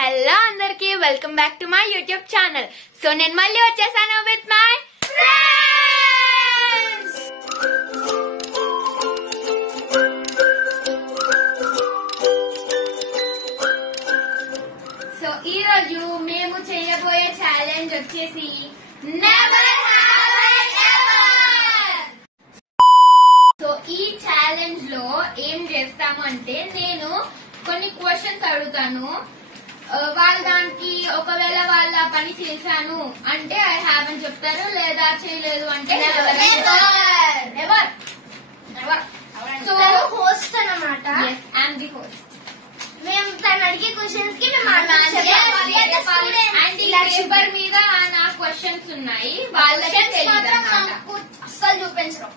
Hello అందరికి welcome back to my YouTube channel. So నేను మళ్ళీ వచ్చేసాను విత్ మై ఫ్రెండ్స్. సో ఈ రోజు మేము చేయబోయే ఛాలెంజ్ వచ్చేసి never have I ever. So ఈ ఛాలెంజ్ లో ఏం చేస్తాము అంటే నేను కొన్ని క్వశ్చన్స్ అడుగుతాను. వాళ్ళ దానికి ఒకవేళ వాళ్ళ పని చేశాను అంటే ఐ హ్యావ్ అని చెప్తారు, లేదా చేయలేదు అంటే సో హోస్ట్ అన్నమాట. I'm the host. మేము తను అడిగే క్వశ్చన్స్ కి అండ్ ఈ పేపర్ మీద నా క్వశ్చన్స్ ఉన్నాయి, వాళ్ళకి తెలియదు అన్నమాట. అస్సలు చూపించరు.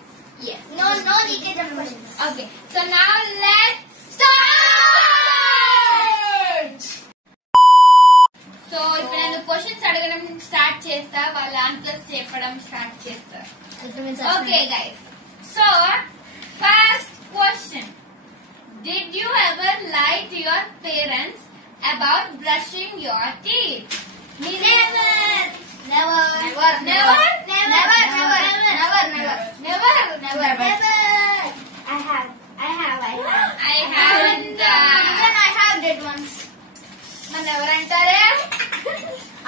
No no details of questions. Okay, so now let's start. So ఇప్పుడు నేను క్వశ్చన్స్ అడగడం స్టార్ట్ చేస్తా, వాళ్ళ ఆన్సర్స్ చెప్పడం స్టార్ట్ చేస్తా. Okay guys, so first question, did you ever lie to your parents about brushing your teeth? ఎవరంటారే?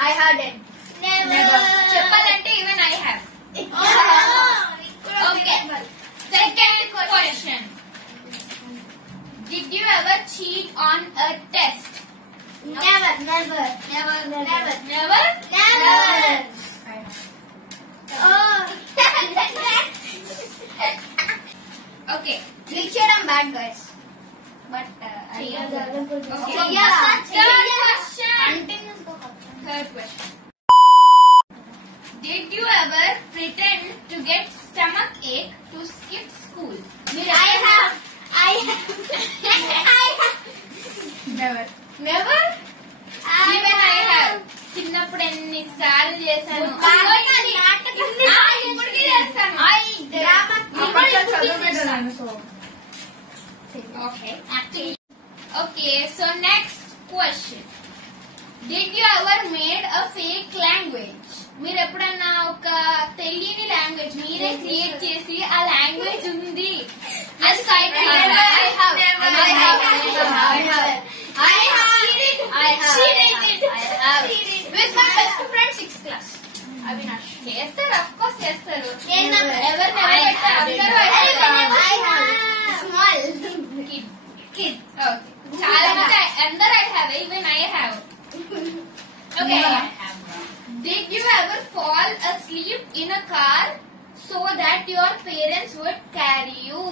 I have it. చెప్పాలంటే even I have. Okay. Second question. Did you ever cheat on a test? Never. Oh. Okay. Richard and bad guys. But Okay. Yeah. Third question. Did you ever pretend to get stomach ache to skip school? I have. Never. Even I have. చిన్నప్పుడు ఎన్నిసార్లు చేశాను. ఇప్పటికీ చేస్తాను. Okay, so next question. Did you ever made a fake language? మీరు ఎప్పుడన్నా ఒక తెలియని language మీరే క్రియేట్ చేసి ఆ లాంగ్వేజ్ ఉంది అది సైడ్ చేస్తారు, అఫ్ కోర్స్ చేస్తారు. చాలా మంది అందరూ I have, even I have. Okay, did you ever fall asleep in a car so that your parents would carry you?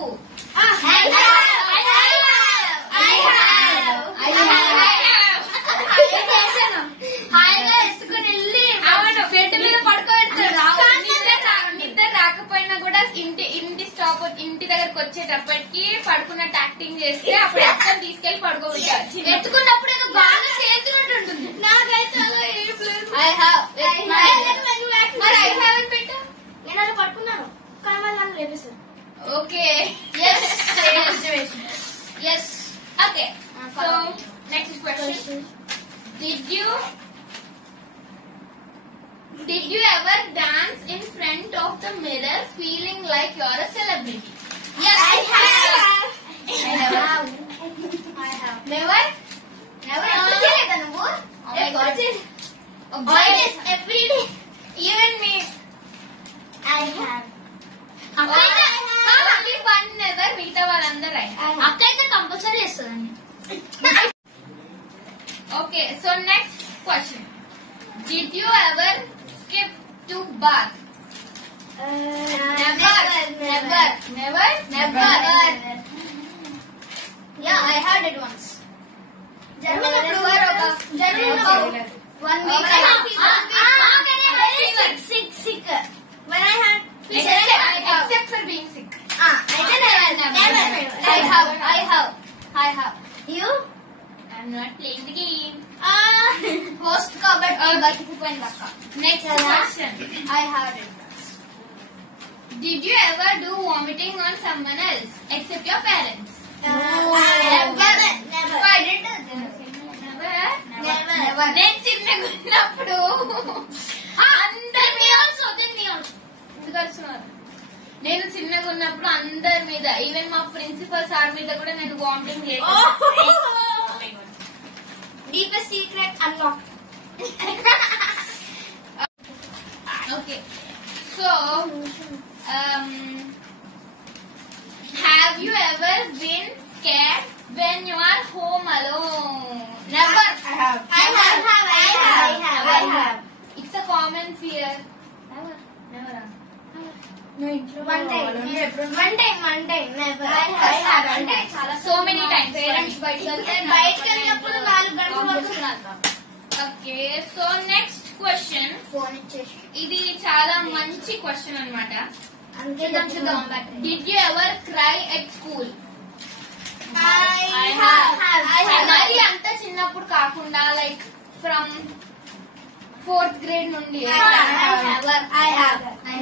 హాయిగా ఎత్తుకుని వెళ్ళి అవును బెడ్ మీద పడుకోబెడతారు. నిద్ర రాకపోయినా కూడా ఇంటి దగ్గరకు వచ్చేటప్పటికి పడుకున్నట్టు యాక్టింగ్ చేస్తే అప్పుడు ఎక్కడ తీసుకెళ్లి పడుకోబెట్టారు. ఎత్తుకున్నప్పుడు ఏదో బాగా చేతున్నట్టు ఉంటుంది. నాకైతే మరి ఐ హ్యావ్ అని పెట్టా. నేను అలా పడుకున్నాను కానీ వాళ్ళు నన్ను లేపేశారు. Okay, yes. Okay, so next question, Did you ever dance in front of the mirror feeling like you're a celebrity? Yes, I have. Never? Always, every day. Even me. I have. Only one never, మిగతా వాళ్ళందరూ అక్క అయితే compulsory చేస్తుందండి. Okay, so next question. Did you ever skip to bath? Never. Yeah, I had it once. German one week. Sick. When I had Except for being sick. I have. You? I'm not playing the game. Host kabatti batikipoyindi akka. Next question. I had it. Did you ever do vomiting on someone else except your parents? Never. I did. Never. నేను చిన్నగా ఉన్నప్పుడు నేను చిన్నగా ఉన్నప్పుడు అందరి మీద, even మా principal sir మీద కూడా నేను వామిటింగ్ చేశాను. Deepest secret unlock. Okay, so have you ever been scared when you are home alone? Never. I have. It's a common fear. Never. One time, never. I have. So many times. Parents బయటికి వెళ్ళినప్పుడు 4 గంటలు పడుతున్నారు. Okay, so next question. Phone ఇచ్చేసి ఇది చాలా మంచి question అన్నమాట. చూద్దాం. Did you ever cry at school? I have. మరి అంత చిన్నప్పుడు కాకుండా లైక్ ఫ్రమ్ 4th grade నుండి.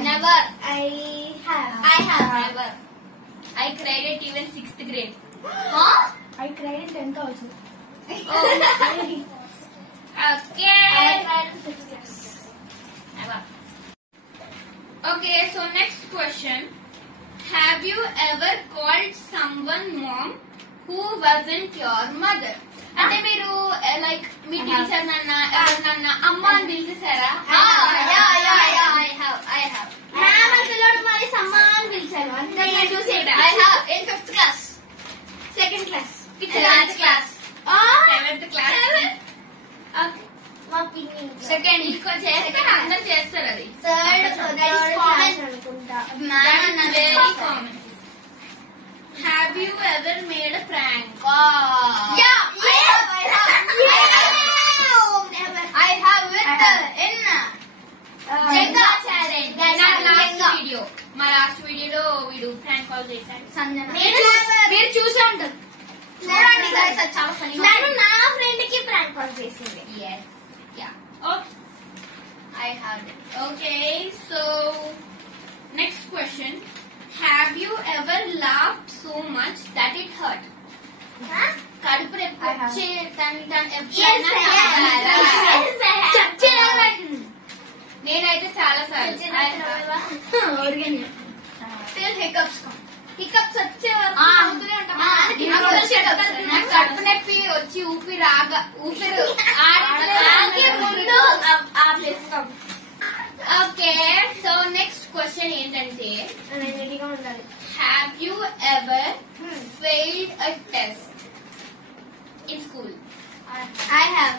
Never. I cried at even 6th grade. I cried in 10th also. Okay. Never. Okay, so next question. Have you ever called someone mom who wasn't your mother? అంటే మీరు like మీ teacher నన్న ఎవరినన్నా అమ్మ అని పిలిచేసారా? నేను చూసేటా. I have in 5th class, 2nd class, 7th class. 7th class. మా పిన్ని second ఇంకో చేస్తే అందరు చేస్తారు అది. అనుకుంటా. Very common. Have you ever made a prank? I have with in Jenga challenge. మా లాస్ట్ వీడియోలో వీడు ప్రాంక్ కాల్ చేశాడు. మీరు చూసే ఉంటారు. చాలా ఫనీ. నేను నా ఫ్రెండ్ కి ప్రాంక్ కాల్ చేసింది. Yes. Yeah. Oh, I have it. Okay, so next question. Have you ever laughed so much that it hurt? కడుపు వచ్చి నేనైతే చాలా సార్లు హికప్స్ వచ్చే నాకు కడుపు నొప్పి వచ్చి ఊపిరి ముందు ఆపేస్తాం. ఓకే, సో నెక్స్ట్ క్వశ్చన్ ఏంటంటే రెడీగా ఉండాలి. Have you ever failed a test in school? I have.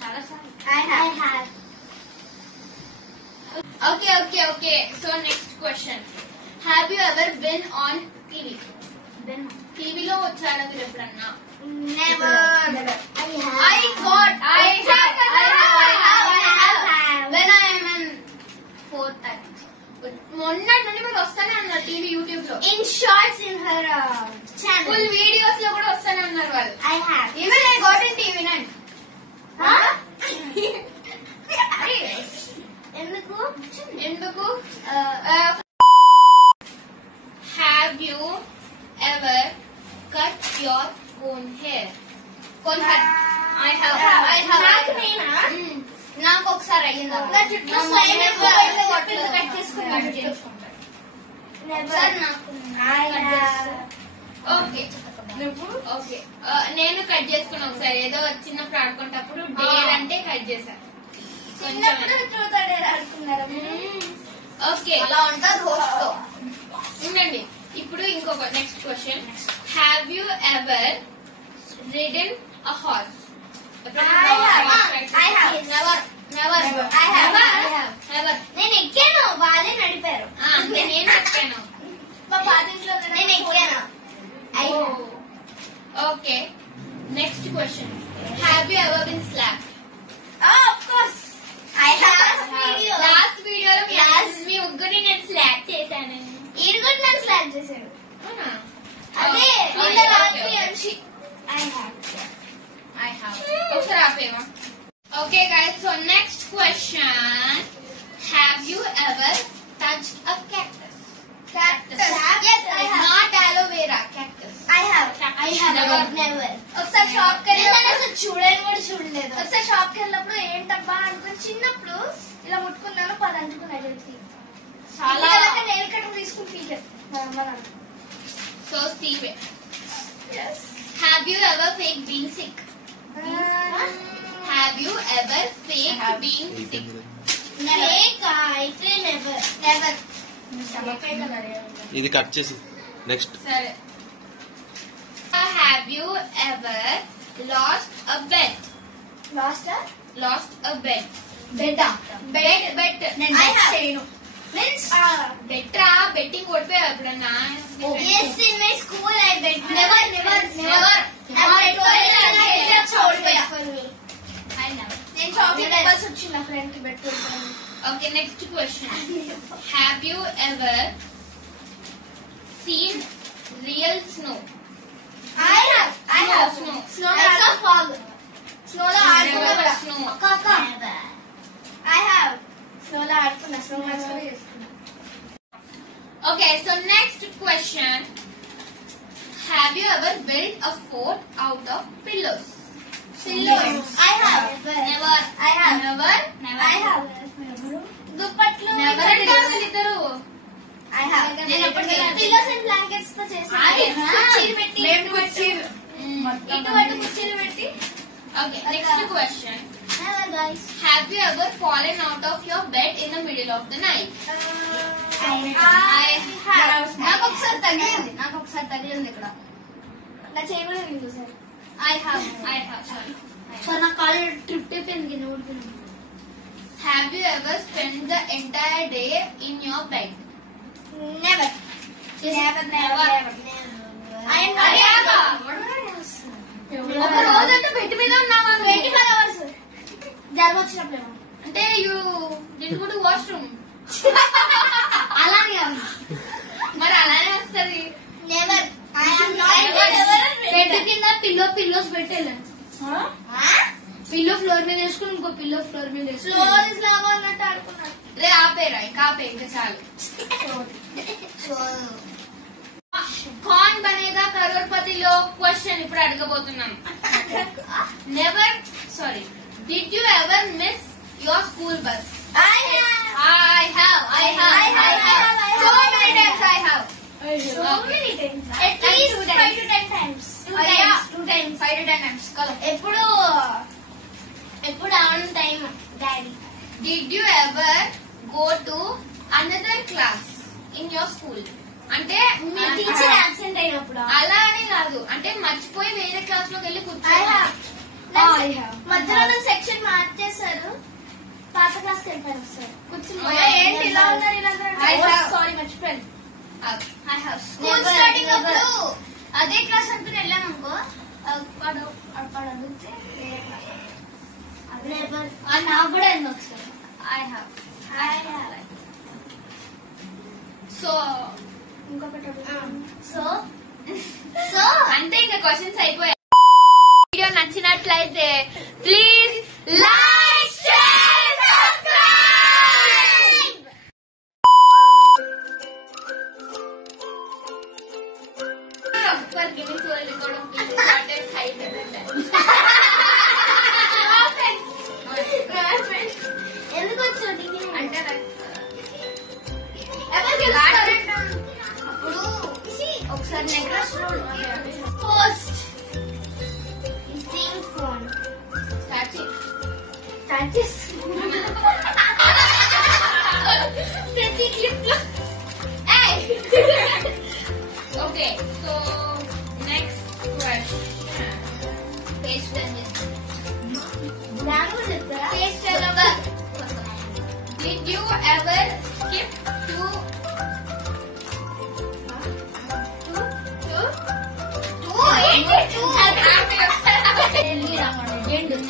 చాలా సార్లు. I have. Okay. So next question. Have you ever been on TV? టీవీలో వచ్చారా మీరు ఎప్పుడన్నా? Never. I have. When I am in 4th. మొన్న నుండి మీరు వస్తానే అన్నారు టీవీ యూట్యూబ్ లో. In shorts in her channel. Full videos లో కూడా వస్తానే అన్నారు వాళ్ళు. I have. Even I got in TV 9. ఎందుకు? Have you ever cut your own hair? I have. నాకు ఒకసారి అయ్యింది. ఓకే, నేను కట్ చేసుకున్నా ఒకసారి. ఏదో చిన్నప్పుడు ఆడుకునేటప్పుడు డేర్ అంటే కట్ చేశాను. ఓకే, అలా ఉంటుంది హోస్ట్. ఉండండి. ఇప్పుడు ఇంకొక next question. Have you ever ridden a horse? నేను ఎక్కాను, వాళ్ళే నడిపారు. నేను ఎక్కాను. మా పాతింట్లో నేను ఎక్కాను. Okay, next question. Have you ever been slapped? Of course. I have. Last వీడియోలో మీ ముగ్గురిని నేను స్లాప్ చేశాను. ఈడు కూడా నన్ను స్లాప్ చేశాడు. అదే నుంచి. I have. ఒకసారి ఆపేమా? Okay guys, so next question. Have you ever touched a cactus? Cactus. Yes, I have. Not aloe vera, cactus. I have. I have never. ఒకసారి షాప్ కి అసలు చూడని కూడా చూడలేదు. ఒకసారి షాప్ కి వెళ్ళినప్పుడు ఏంటబ్బా అనుకుని చిన్నప్పుడు ఇలా ముట్టుకున్నాను 10 అంటుకున్నాయి చేతికి. చాలా నెయిల్ కట్టర్ తీసుకుని పీకారు. So Steve, have you ever faked being sick? Have you ever faked being sick? Fake అయితే never. ఇది కట్ చేసి నెక్స్ట్. సరే. Have you ever lost a bet? Lost a bet. Bet. నేను I have. చేయను. Means బెట్రా betting కొట్టిపోయా ఎప్పుడన్నా? yes, in my school I bet. Never. నేను chocolate ఇవ్వాల్సి వచ్చింది నా ఫ్రెండ్ కి బెట్ కొట్టాను. Okay, next question. Have you ever seen real snow? I have. Snow. I saw fog. Snow లో ఆడుకున్నా కూడా. Snow. అక్క. I have. Snow లో ఆడుకున్నా. Snow మ్యాచ్ కూడా చేసుకున్నా. Okay, so next question. Have you ever built a fort out of pillows? Pillows. I have. Never. I have. Never. I have. దుప్పట్లు. Never అంటే ఇద్దరు. I have. నేను ఎప్పటికీ pillows and blankets తో చేశాను. కుర్చీలు పెట్టి. ఇటు అటు కుర్చీలు పెట్టి. Okay, next question. Hello guys. Have you ever fallen out of your bed in the middle of the night? I have. నాకు ఒకసారి తగిలింది ఇక్కడ. నా చేయి కూడా విందు sir. I have. Sorry. So నా కాలు ట్రిప్ అయిపోయింది కింద ఊడిపోయింది. Have you ever spent the entire day in your bed? Never. I am ఒక రోజంతా బెడ్ మీద ఉన్నావా? 24 hours. జ్వరం వచ్చినప్పుడు అంటే you didn't go to washroom. అలానే మరి అలానే వస్తుంది. నెవర్. బెడ్ కింద పిల్లోస్ పెట్టేళ్ళాను. పిల్లో ఫ్లోర్ మీద వేసుకుని ఇంకో పిల్లో ఫ్లోర్ మీద ఫ్లోర్ ఇస్ లాగా అన్నట్టు ఆడుకున్నాను. రే ఆపేరా ఇంకా చాలు. कौन बनेगा करोड़पति లో క్వశ్చన్ ఇప్పుడు అడగబోతున్నాం. Did you ever miss your school bus? I have. So many times I have. So many times. At least 5 to 10 times. 2 times. 5 to 10 times. ఎప్పుడు on time daddy. Did you ever go to another class in your school? అంటే మీ teacher absent అయినప్పుడు అలా అని కాదు, అంటే మర్చిపోయి వేరే class లోకి వెళ్ళి మధ్యలో సెక్షన్ మార్చేశారు, పాత క్లాస్ వెళ్ళిపోయారు. వస్తారు కూర్చుని ఏంటి ఇలా ఉన్నారు సారీ మర్చిపోయాను. స్కూల్ స్టార్టింగ్ అప్పుడు అదే క్లాస్ అనుకుని వెళ్ళాను అనుకో, వాడు అడిగితే వేరే క్లాస్. నాకు కూడా ఎందుకు ఒకసారి. I have. సో ఇంకొకటి సో అంటే ఇంకా క్వశ్చన్స్ అయిపోయాయి. వీడియో నచ్చినట్లయితే ప్లీజ్ లైక్, షేర్, సబ్స్క్రైబ్. ఎందుకు వచ్చాడు అంటే అప్పుడు ఒకసారి necklace post missing phone start చేసి ప్రతి క్లిప్ లో okay. So next question paste దాని కూడా చెప్తారా? Did you ever skip to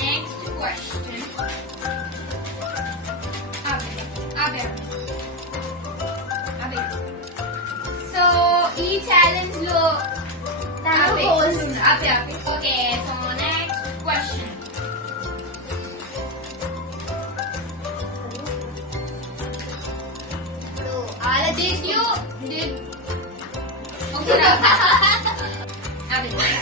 next question? So ఈ ఛాలెంజ్ లో okay. So next question. Did you okay